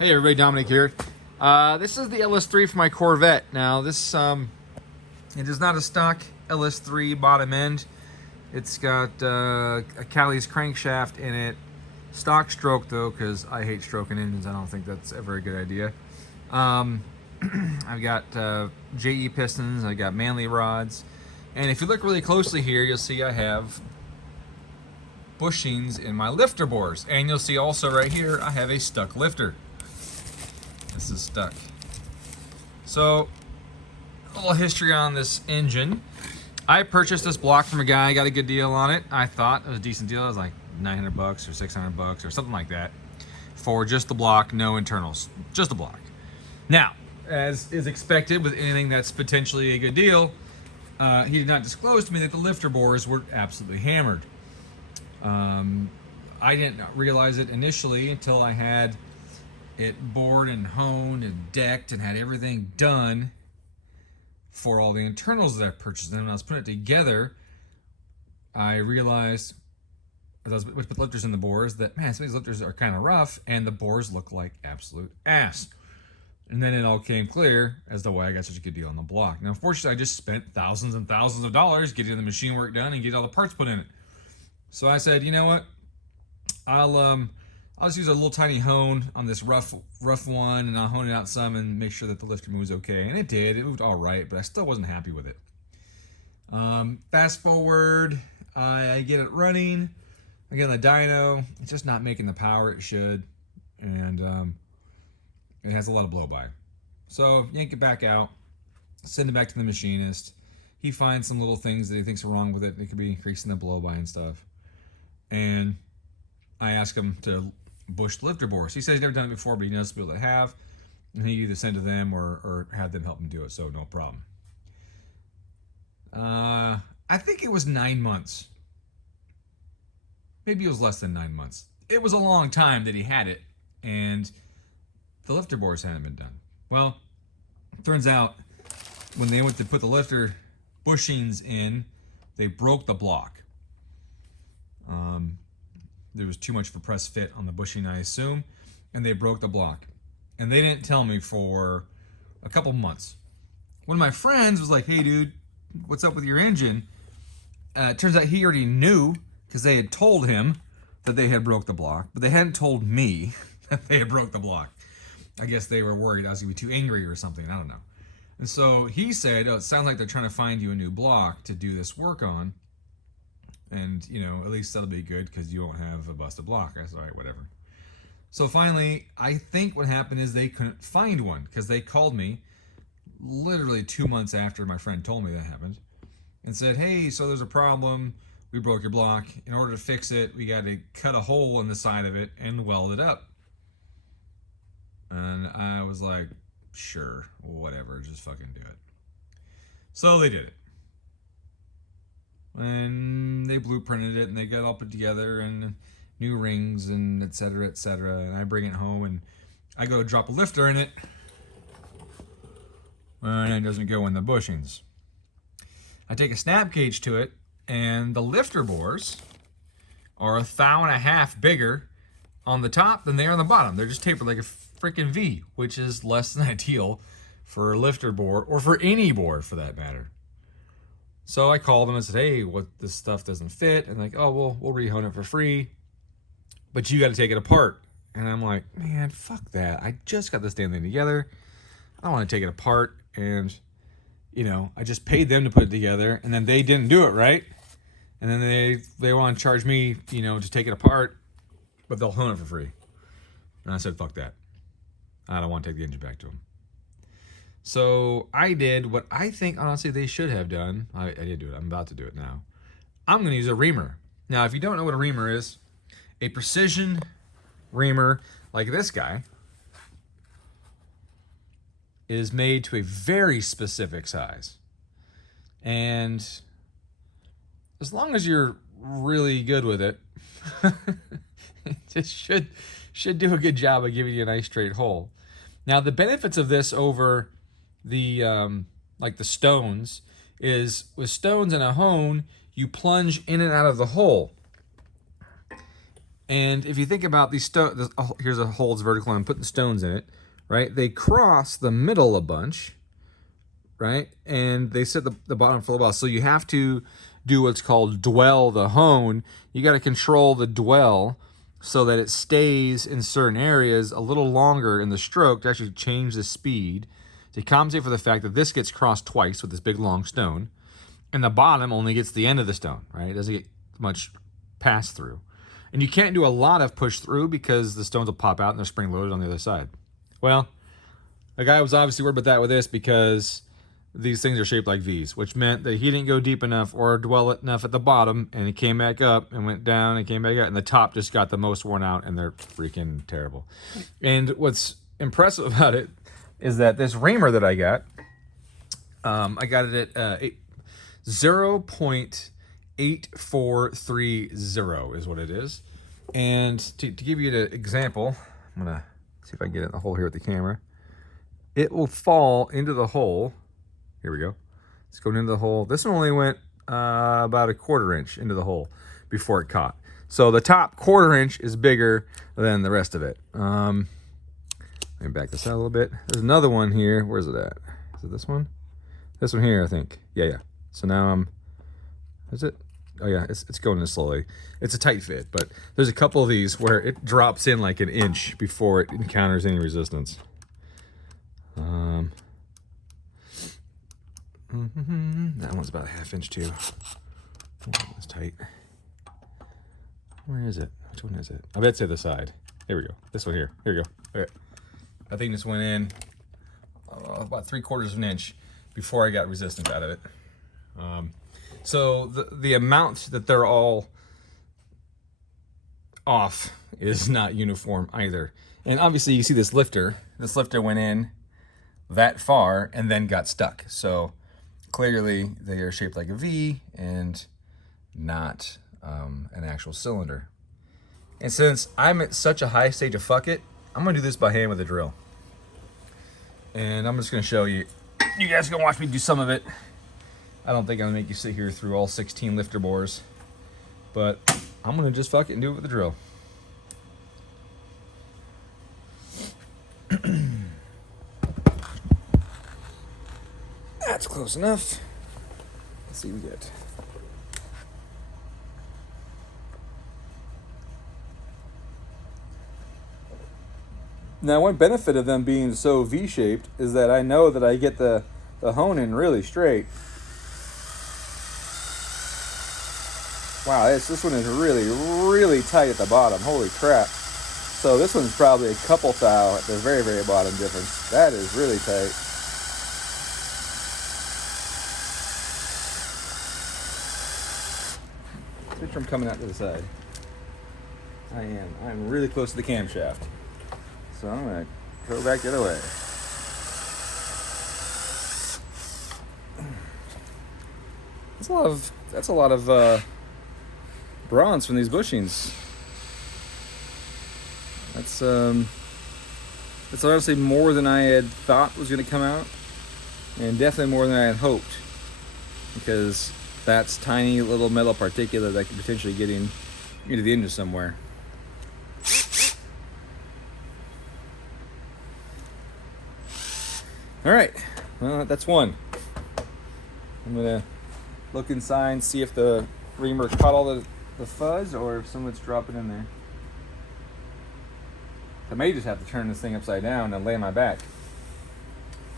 Hey everybody, Dominic here. This is the LS3 for my Corvette. Now this, it is not a stock LS3 bottom end. It's got a Callie's crankshaft in it. Stock stroke though, because I hate stroking engines. I don't think that's ever a good idea. I've got JE pistons, I got Manley rods. And if you look really closely here, you'll see I have bushings in my lifter bores. And you'll see also right here, I have a stuck lifter. This is stuck. So, a little history on this engine. I purchased this block from a guy, got a good deal on it. I thought it was a decent deal. It was like 900 bucks or 600 bucks or something like that for just the block, no internals, just the block. Now, as is expected with anything that's potentially a good deal, he did not disclose to me that the lifter bores were absolutely hammered. I didn't realize it initially until I had it bored and honed and decked and had everything done for all the internals that I purchased. And when I was putting it together, I realized, as I was putting lifters in the bores, that man, some of these lifters are kind of rough and the bores look like absolute ass. And then it all came clear as to why I got such a good deal on the block. Now, unfortunately, I just spent thousands and thousands of dollars getting the machine work done and getting all the parts put in it. So I said, you know what? I'll just use a little tiny hone on this rough one, and I'll hone it out some and make sure that the lifter moves okay. And it did. It moved all right, but I still wasn't happy with it. Fast forward, I get it running. I get on the dyno. It's just not making the power it should, and it has a lot of blow-by. So yank it back out, send it back to the machinist. He finds some little things that he thinks are wrong with it. It could be increasing the blow-by and stuff. And I ask him to bush lifter bores. He says he's never done it before, but he knows people that have, and he either send to them or have them help him do it, so no problem. I think it was 9 months. Maybe it was less than 9 months. It was a long time that he had it, and the lifter bores hadn't been done. Well, it turns out when they went to put the lifter bushings in, they broke the block. There was too much of a press fit on the bushing, I assume, and they broke the block. And they didn't tell me for a couple months. One of my friends was like, hey dude, what's up with your engine? It turns out he already knew because they had told him that they had broke the block, but they hadn't told me that they had broke the block. I guess they were worried I was gonna be too angry or something, I don't know. And so he said, oh, it sounds like they're trying to find you a new block to do this work on. And, you know, at least that'll be good because you won't have a busted block. I said, all right, whatever. So finally, I think what happened is they couldn't find one because they called me literally 2 months after my friend told me that happened and said, hey, so there's a problem. We broke your block. In order to fix it, we got to cut a hole in the side of it and weld it up. And I was like, sure, whatever, just fucking do it. So they did it. And they blueprinted it and they got it all put together and new rings and et cetera, and I bring it home and I go to drop a lifter in it and it doesn't go in the bushings. I take a snap gauge to it and the lifter bores are 1.5 thou bigger on the top than they are on the bottom. They're just tapered like a freaking V, which is less than ideal for a lifter bore or for any bore for that matter. So I called them and said, hey, this stuff doesn't fit. And like, oh, well, we'll rehone it for free, but you got to take it apart. And I'm like, man, fuck that. I just got this damn thing together. I don't want to take it apart. And, you know, I just paid them to put it together and then they didn't do it right. And then they want to charge me, you know, to take it apart, but they'll hone it for free. And I said, fuck that. I don't want to take the engine back to them. So I did what I think, honestly, they should have done. I did do it. I'm about to do it now. I'm going to use a reamer. Now, if you don't know what a reamer is, a precision reamer like this guy is made to a very specific size. And as long as you're really good with it, it should do a good job of giving you a nice straight hole. Now, the benefits of this over the like the stones is with stones and a hone, you plunge in and out of the hole. And if you think about these stones, here's a hole that's vertical, and I'm putting stones in it, right? They cross the middle a bunch, right? And they sit the bottom for a little while. So you have to do what's called dwell the hone. You got to control the dwell so that it stays in certain areas a little longer in the stroke to actually change the speed to compensate for the fact that this gets crossed twice with this big long stone, and the bottom only gets the end of the stone, right? It doesn't get much pass through. And you can't do a lot of push through because the stones will pop out and they're spring loaded on the other side. Well, the guy was obviously worried about that with this because these things are shaped like V's, which meant that he didn't go deep enough or dwell enough at the bottom, and he came back up and went down and came back up, and the top just got the most worn out, and they're freaking terrible. And what's impressive about it is that this reamer that I got it at 0.8430 is what it is. And to give you an example, I'm gonna see if I can get it in the hole here with the camera. It will fall into the hole. Here we go. It's going into the hole. This one only went about a 1/4 inch into the hole before it caught. So the top 1/4 inch is bigger than the rest of it. Let me back this out a little bit. There's another one here. Where's it at? Is it this one? This one here, I think. Yeah. So now is it? Oh yeah, it's going in slowly. It's a tight fit, but there's a couple of these where it drops in like 1 inch before it encounters any resistance. That one's about a 1/2 inch too. Oh, that's tight. Where is it? Which one is it? I bet it's the other side. Here we go. This one here. Here we go. Okay. I think this went in about 3/4 of an inch before I got resistance out of it. So the amount that they're all off is not uniform either. And obviously you see this lifter. This lifter went in that far and then got stuck. So clearly they are shaped like a V and not an actual cylinder. And since I'm at such a high stage of fuck it, I'm gonna do this by hand with a drill. And I'm just gonna show you. You guys can watch me do some of it. I don't think I'm gonna make you sit here through all 16 lifter bores, but I'm gonna just fuck it and do it with the drill. That's close enough. Let's see what we get. Now, one benefit of them being so V-shaped is that I know that I get the hone in really straight. Wow, this one is really, really tight at the bottom. Holy crap. So this one's probably a couple thou at the very, very bottom difference. That is really tight. Switch from coming out to the side. I'm really close to the camshaft. So I'm gonna go back the other way. That's a lot of bronze from these bushings. That's honestly more than I had thought was gonna come out, and definitely more than I had hoped, because that's tiny little metal particulate that could potentially get into the engine somewhere. All right, well, that's one. I'm gonna look inside and see if the reamer caught all the fuzz or if someone's dropping in there. I may just have to turn this thing upside down and lay on my back.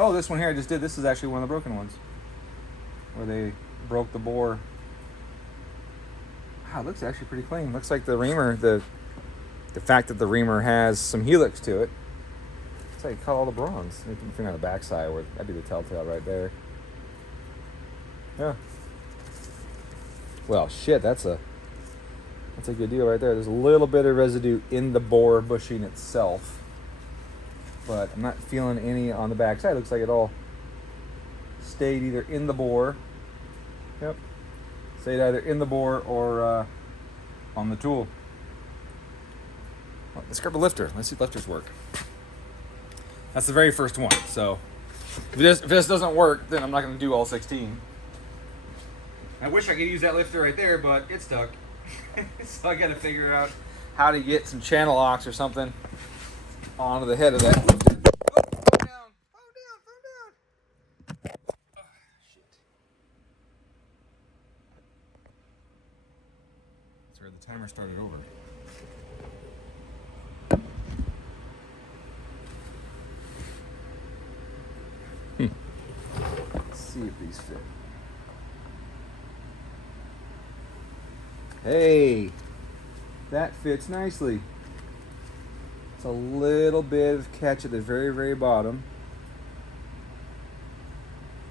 Oh, this one here I just did. This is actually one of the broken ones, where they broke the bore. Wow, it looks actually pretty clean. Looks like the reamer, the fact that the reamer has some helix to it, looks like it caught all the bronze. You can finger on the back side, where that'd be the telltale right there. Yeah. Well, shit, that's a good deal right there. There's a little bit of residue in the bore bushing itself, but I'm not feeling any on the back side. Looks like it all stayed either in the bore. Yep. Stayed either in the bore or on the tool. Well, let's grab a lifter. Let's see if lifters work. That's the very first one. So if this doesn't work, then I'm not going to do all 16. I wish I could use that lifter right there, but it's stuck. So I got to figure out how to get some channel locks or something onto the head of that. Oh, down. Oh, down. Oh, shit. That's where the timer started over. Let's see if these fit. Hey, that fits nicely. It's a little bit of catch at the very, very bottom.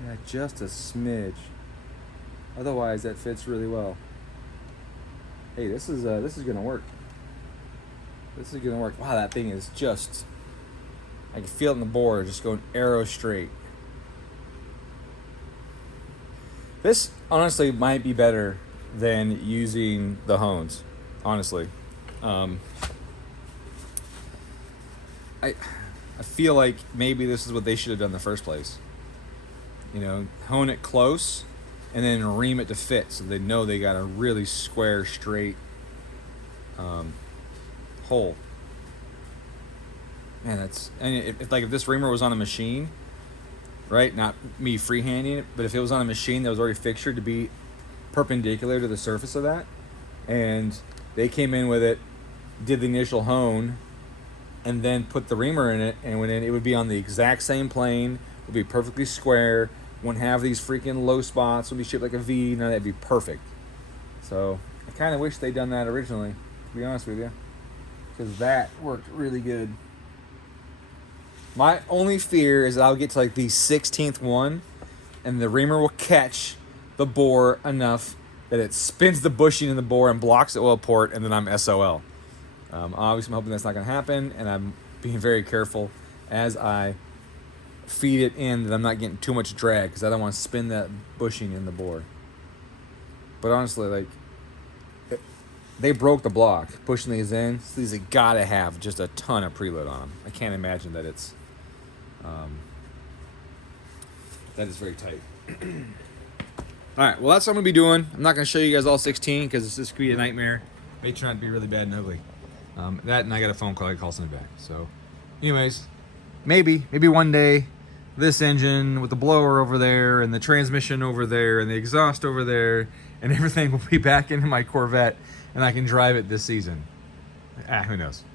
Yeah, just a smidge. Otherwise, that fits really well. Hey, this is gonna work. This is gonna work. Wow, that thing is just. I can feel it in the bore, just going arrow straight. This honestly might be better than using the hones. Honestly, I feel like maybe this is what they should have done in the first place. You know, hone it close, and then ream it to fit, so they know they got a really square, straight hole. Man, if this reamer was on a machine, right? Not me freehanding it, but if it was on a machine that was already fixtured to be perpendicular to the surface of that, and they came in with it, did the initial hone, and then put the reamer in it, and went in, it would be on the exact same plane, would be perfectly square, wouldn't have these freaking low spots, would be shaped like a V, no, that'd be perfect. So I kind of wish they'd done that originally, to be honest with you, because that worked really good. My only fear is that I'll get to like the 16th one, and the reamer will catch the bore enough that it spins the bushing in the bore and blocks the oil port, and then I'm SOL. Obviously, I'm hoping that's not going to happen, and I'm being very careful as I feed it in that I'm not getting too much drag, because I don't want to spin that bushing in the bore. But honestly, like, they broke the block pushing these in, so these have got to have just a ton of preload on them. I can't imagine that it's that is very tight. All right, well, that's what I'm gonna be doing. I'm not gonna show you guys all 16 because this could be a nightmare. May turn out to be really bad and ugly. That, and I got a phone call. I call somebody back. So, anyways, maybe one day, this engine with the blower over there and the transmission over there and the exhaust over there and everything will be back into my Corvette, and I can drive it this season. Who knows?